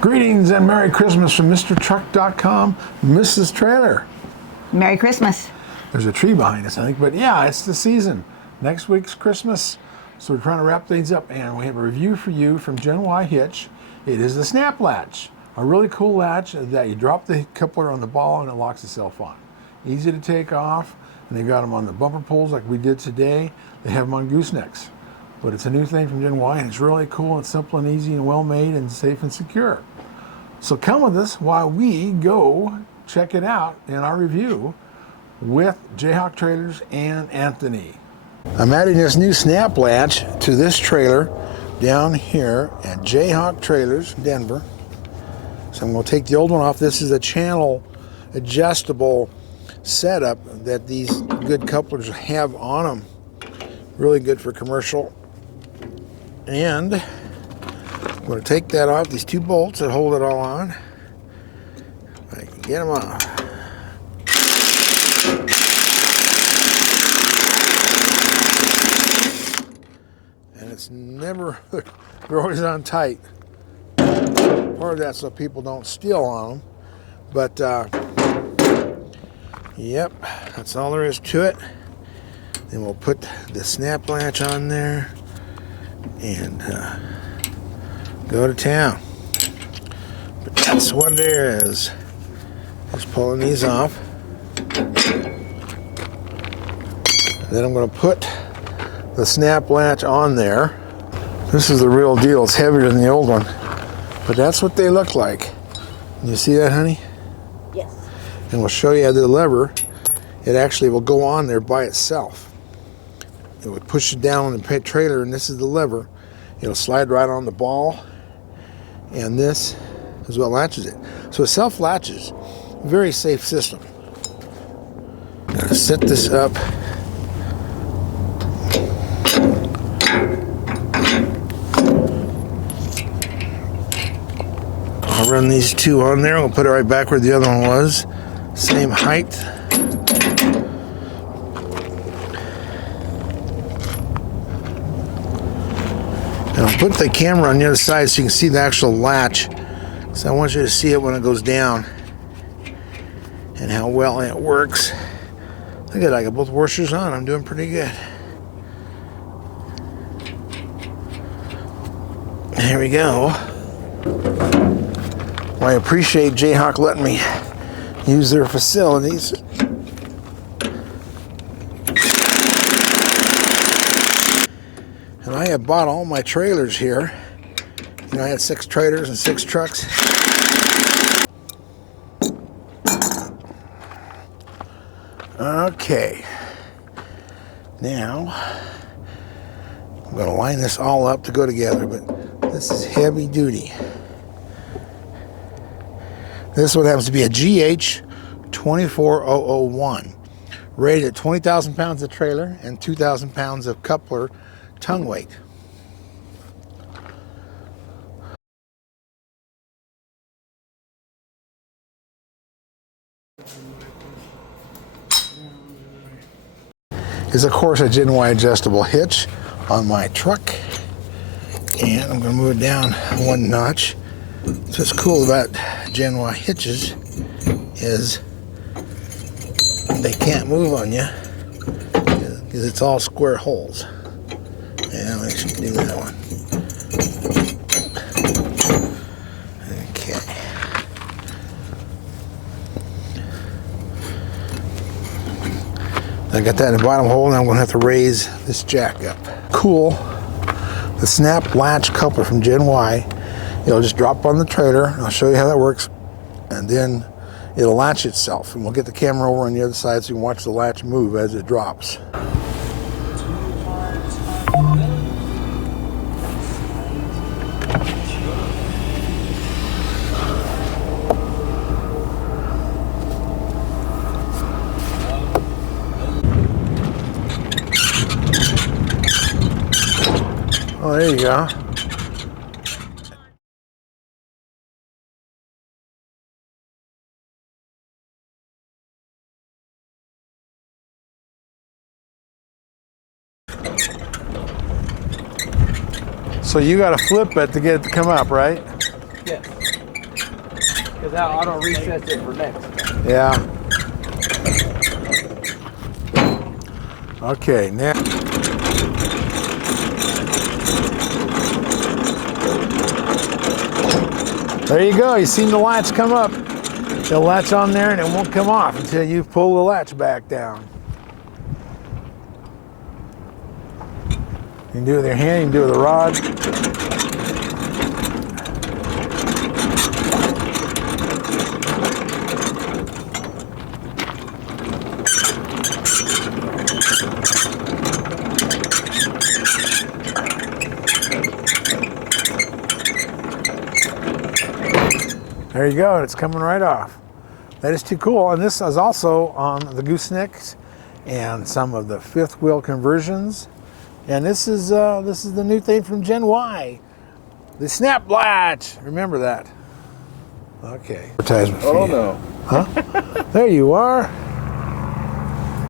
Greetings and Merry Christmas from MrTruck.com, Mrs. Trailer. Merry Christmas. There's a tree behind us, I think, but yeah, it's the season. Next week's Christmas, so we're trying to wrap things up, and we have a review for you from Geny Hitch. It is the snap latch, a really cool latch that you drop the coupler on the ball and it locks itself on. Easy to take off, and they've got them on the bumper pulls like we did today. They have them on goosenecks. But it's a new thing from Geny, and it's really cool and simple and easy and well made and safe and secure. So come with us while we go check it out in our review with Jayhawk Trailers and Anthony. I'm adding this new snap latch to this trailer down here at Jayhawk Trailers, Denver. So I'm going to take the old one off. This is a channel adjustable setup that these good couplers have on them. Really good for commercial. And I'm going to take that off, these two bolts that hold it all on. I can get them off. And it's never, they're always on tight. Part of that so people don't steal on them. But, yep, that's all there is to it. Then we'll put the snap latch on there and go to town. But that's what it is. Just pulling these off. Then I'm going to put the snap latch on there. This is the real deal. It's heavier than the old one. But that's what they look like. You see that, honey? Yes. And we'll show you the lever. It actually will go on there by itself. It would push it down on the trailer, and this is the lever. It'll slide right on the ball, and this is what latches it. So it self-latches. Very safe system. Gotta set this up. I'll run these two on there. We'll put it right back where the other one was. Same height. And I'll put the camera on the other side so you can see the actual latch. So I want you to see it when it goes down and how well it works. Look at it, I got both washers on. I'm doing pretty good. There we go. Well, I appreciate Jayhawk letting me use their facilities. And I have bought all my trailers here. You know, I had 6 trailers and 6 trucks. Okay. Now, I'm going to line this all up to go together, but this is heavy duty. This one happens to be a GH 24001, rated at 20,000 pounds of trailer and 2,000 pounds of coupler tongue weight. Is of course a Geny adjustable hitch on my truck, and I'm going to move it down 1 notch. So what's cool about Geny hitches is they can't move on you because it's all square holes. Yeah, I should do that one. Okay. I got that in the bottom hole, and I'm going to have to raise this jack up. Cool. The snap latch coupler from Geny. It'll just drop on the trailer. I'll show you how that works. And then it'll latch itself. And we'll get the camera over on the other side so you can watch the latch move as it drops. Oh, there you go. So you got to flip it to get it to come up, right? Yes. Because that auto resets it for next. Yeah. Okay, now. There you go. You seen the latch come up. It'll latch on there and it won't come off until you pull the latch back down. You can do it with your hand, you can do it with a rod. There you go, it's coming right off. That is too cool. And this is also on the goosenecks and some of the fifth wheel conversions. And this is the new thing from Gen Y, the snap latch. Remember that. Okay. Advertisement for you. no. Huh? There you are.